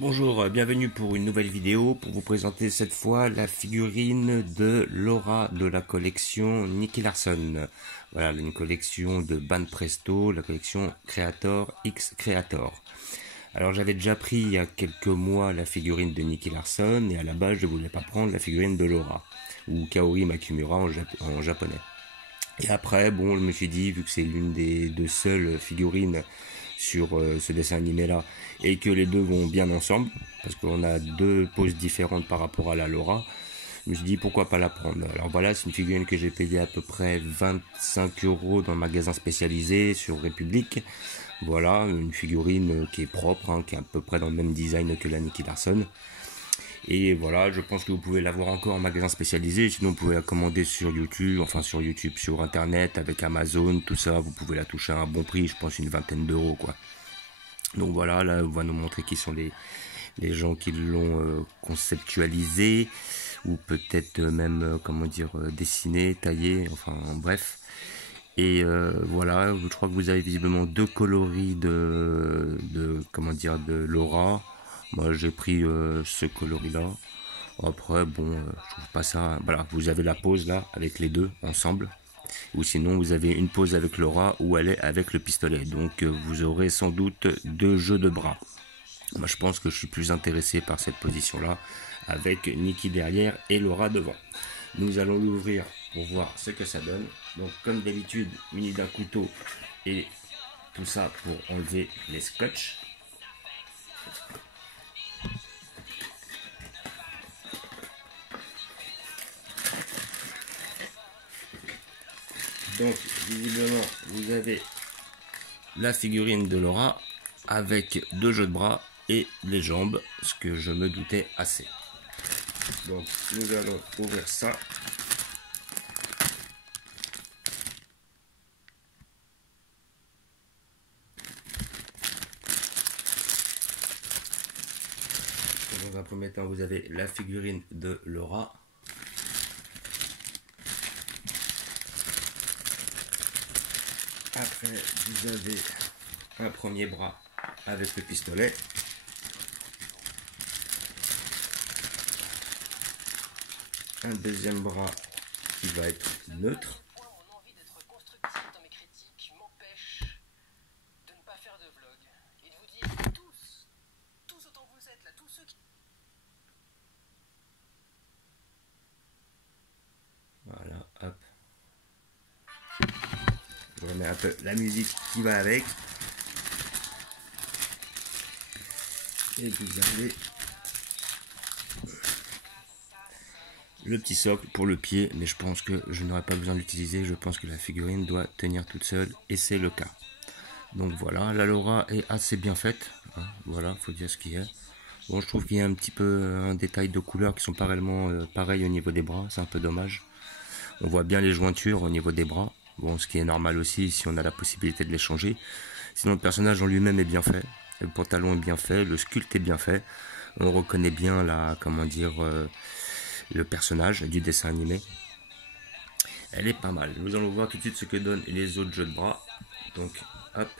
Bonjour, bienvenue pour une nouvelle vidéo pour vous présenter cette fois la figurine de Laura de la collection Nicky Larson. Voilà, une collection de Banpresto, la collection Creator X Creator. Alors j'avais déjà pris il y a quelques mois la figurine de Nicky Larson et à la base je voulais pas prendre la figurine de Laura ou Kaori Makimura en japonais. Et après, bon, je me suis dit, vu que c'est l'une des deux seules figurines sur ce dessin animé là et que les deux vont bien ensemble parce qu'on a deux poses différentes par rapport à la Laura, je me suis dit pourquoi pas la prendre. Alors voilà, c'est une figurine que j'ai payée à peu près 25 € dans un magasin spécialisé sur République. Voilà, une figurine qui est propre, hein, qui est à peu près dans le même design que la Nicky Larson. Et voilà, je pense que vous pouvez l'avoir encore en magasin spécialisé, sinon vous pouvez la commander sur YouTube, sur internet, avec Amazon, tout ça, vous pouvez la toucher à un bon prix, je pense une vingtaine d'euros quoi. Donc voilà, là on va nous montrer qui sont les gens qui l'ont conceptualisé, ou peut-être même, dessiné, taillé, enfin bref. Et voilà, je crois que vous avez visiblement deux coloris de Laura. Moi j'ai pris ce coloris là. Après bon, je trouve pas ça. Voilà, vous avez la pose là avec les deux ensemble. Ou sinon vous avez une pose avec Laura où elle est avec le pistolet. Donc vous aurez sans doute deux jeux de bras. Moi je pense que je suis plus intéressé par cette position là, avec Nicky derrière et Laura devant. Nous allons l'ouvrir pour voir ce que ça donne. Donc comme d'habitude, muni d'un couteau et tout ça pour enlever les scotch. Donc visiblement vous avez la figurine de Laura avec deux jeux de bras et les jambes, ce que je me doutais assez. Donc nous allons ouvrir ça. Dans un premier temps, vous avez la figurine de Laura. Après, vous avez un premier bras avec le pistolet. Un deuxième bras qui va être neutre. Voilà, hop. Je remets un peu la musique qui va avec. Et vous avez le petit socle pour le pied, mais je pense que je n'aurai pas besoin d'utiliser. Je pense que la figurine doit tenir toute seule, et c'est le cas. Donc voilà, la Laura est assez bien faite. Hein, voilà, faut dire ce qu'il y a. Bon, je trouve qu'il y a un petit peu un détail de couleurs qui sont pas réellement pareils au niveau des bras. C'est un peu dommage. On voit bien les jointures au niveau des bras. Bon, ce qui est normal aussi si on a la possibilité de les changer. Sinon, le personnage en lui-même est bien fait. Le pantalon est bien fait, le sculpte est bien fait. On reconnaît bien le personnage du dessin animé. Elle est pas mal. Nous allons voir tout de suite ce que donnent les autres jeux de bras. Donc, hop.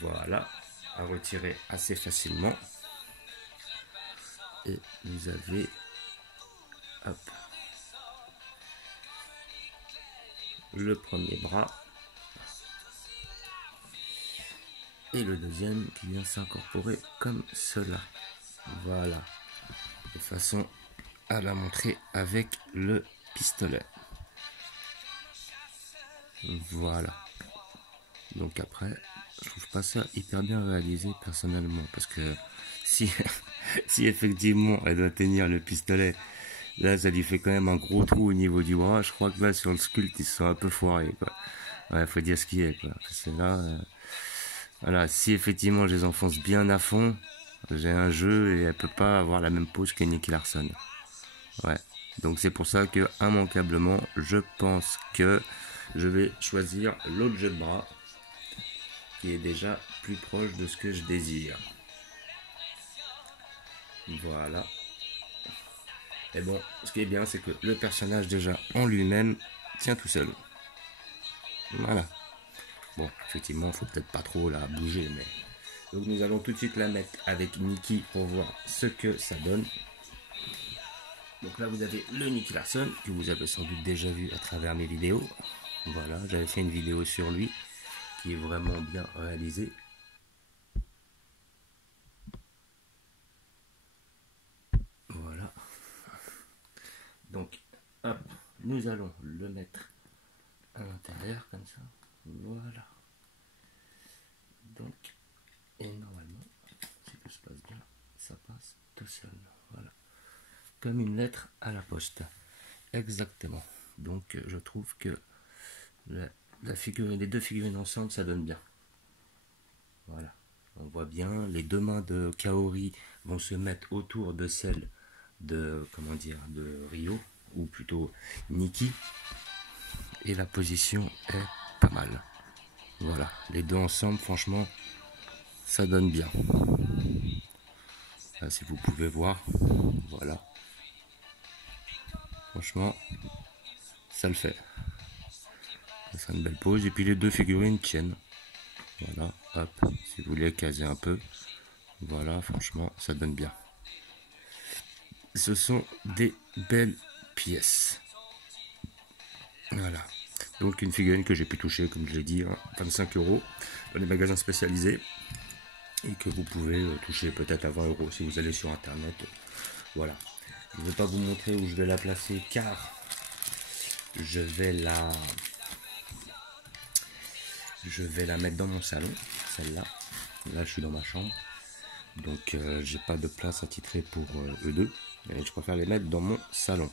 Voilà. À retirer assez facilement. Et vous avez, hop, le premier bras. Et le deuxième qui vient s'incorporer comme cela. Voilà. De façon à la montrer avec le pistolet. Voilà. Donc après, je trouve pas ça hyper bien réalisé personnellement, parce que si si effectivement elle doit tenir le pistolet, là ça lui fait quand même un gros trou au niveau du bras. Je crois que là sur le sculpte ils se sont un peu foirés quoi. Ouais, faut dire ce qui est quoi. C'est là, voilà, si effectivement je les enfonce bien à fond, j'ai un jeu et elle peut pas avoir la même pose que Nicky Larson. Ouais. Donc c'est pour ça que immanquablement, je pense que je vais choisir l'autre jeu de bras qui est déjà plus proche de ce que je désire. Voilà. Et bon, ce qui est bien, c'est que le personnage déjà en lui-même tient tout seul. Voilà. Bon, effectivement, faut peut-être pas trop la bouger, mais Donc nous allons tout de suite la mettre avec Nicky pour voir ce que ça donne. Donc là vous avez le Nicky Larson que vous avez sans doute déjà vu à travers mes vidéos. Voilà, j'avais fait une vidéo sur lui qui est vraiment bien réalisée. Voilà. Donc hop, nous allons le mettre à l'intérieur comme ça. Voilà. Donc, et normalement, si tout se passe bien, ça passe tout seul. Voilà. Comme une lettre à la poste. Exactement. Donc je trouve que la figurine, les deux figurines ensemble, ça donne bien. Voilà. On voit bien, les deux mains de Kaori vont se mettre autour de celle de, comment dire, de Ryo, ou plutôt Nikki. Et la position est pas mal. Voilà, les deux ensemble, franchement, ça donne bien. Là, si vous pouvez voir, voilà. Franchement, ça le fait. Ça sera une belle pose. Et puis les deux figurines tiennent. Voilà, hop, si vous voulez caser un peu. Voilà, franchement, ça donne bien. Ce sont des belles pièces. Voilà. Donc une figurine que j'ai pu toucher, comme je l'ai dit, hein, 25 € dans les magasins spécialisés. Et que vous pouvez toucher peut-être à 20 € si vous allez sur internet. Voilà. Je ne vais pas vous montrer où je vais la placer car je vais la mettre dans mon salon, celle-là. Là, je suis dans ma chambre. Donc, j'ai pas de place attitrée pour eux deux. Et je préfère les mettre dans mon salon.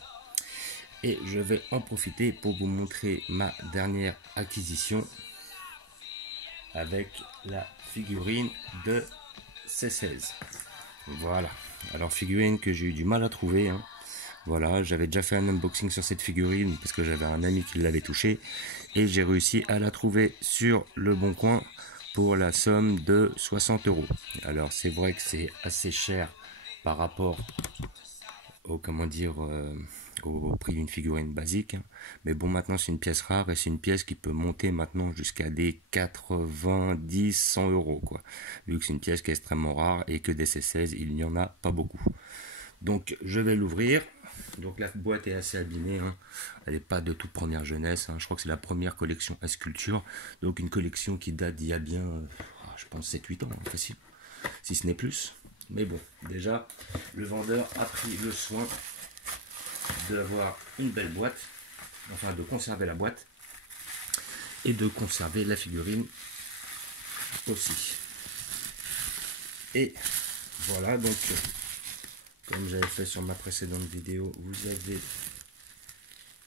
Et je vais en profiter pour vous montrer ma dernière acquisition avec la figurine de C16. Voilà. Alors, figurine que j'ai eu du mal à trouver. Hein. Voilà, j'avais déjà fait un unboxing sur cette figurine parce que j'avais un ami qui l'avait touché. Et j'ai réussi à la trouver sur le Bon Coin pour la somme de 60 €. Alors, c'est vrai que c'est assez cher par rapport au, comment dire, au prix d'une figurine basique. Mais bon, maintenant, c'est une pièce rare et c'est une pièce qui peut monter maintenant jusqu'à des 90, 100 €, quoi. Vu que c'est une pièce qui est extrêmement rare et que des C16, il n'y en a pas beaucoup. Donc, je vais l'ouvrir. Donc, la boîte est assez abîmée. Hein. Elle n'est pas de toute première jeunesse. Hein. Je crois que c'est la première collection à sculpture. Donc, une collection qui date d'il y a bien, je pense, 7-8 ans, hein, facile. Si ce n'est plus. Mais bon, déjà, le vendeur a pris le soin d'avoir une belle boîte, enfin de conserver la boîte et de conserver la figurine aussi. Et voilà, donc comme j'avais fait sur ma précédente vidéo, vous avez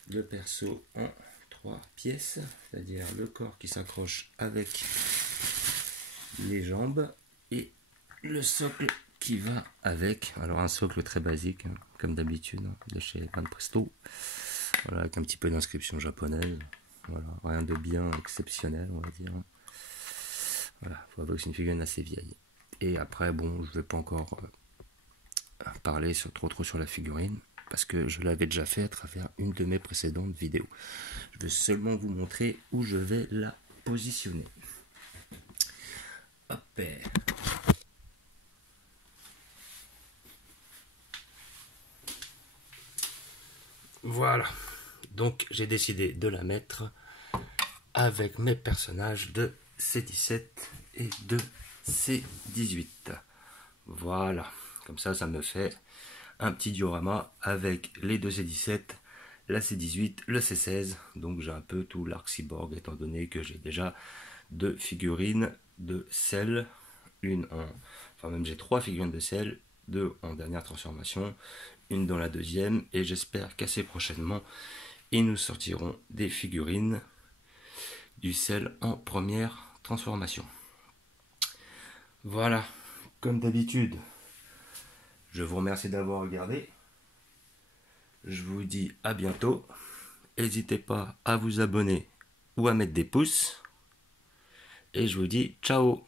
le perso en 3 pièces, c'est-à-dire le corps qui s'accroche avec les jambes et le socle qui va avec. Alors un socle très basique, hein, comme d'habitude, hein, de chez Van Presto. Voilà, avec un petit peu d'inscription japonaise. Voilà, rien de bien exceptionnel, on va dire. Voilà, il faut avouer que c'est une figurine assez vieille. Et après, bon, je ne vais pas encore parler trop sur la figurine, parce que je l'avais déjà fait à travers une de mes précédentes vidéos. Je vais seulement vous montrer où je vais la positionner. Hop. Voilà, donc j'ai décidé de la mettre avec mes personnages de C17 et de C18. Voilà, comme ça, ça me fait un petit diorama avec les deux C17, la C18, le C16. Donc j'ai un peu tout l'arc cyborg étant donné que j'ai déjà deux figurines de sel, enfin même j'ai 3 figurines de sel, 2 en dernière transformation, une dans la deuxième, et j'espère qu'assez prochainement ils nous sortiront des figurines du sel en première transformation. Voilà, comme d'habitude, je vous remercie d'avoir regardé. Je vous dis à bientôt. N'hésitez pas à vous abonner ou à mettre des pouces. Et je vous dis ciao.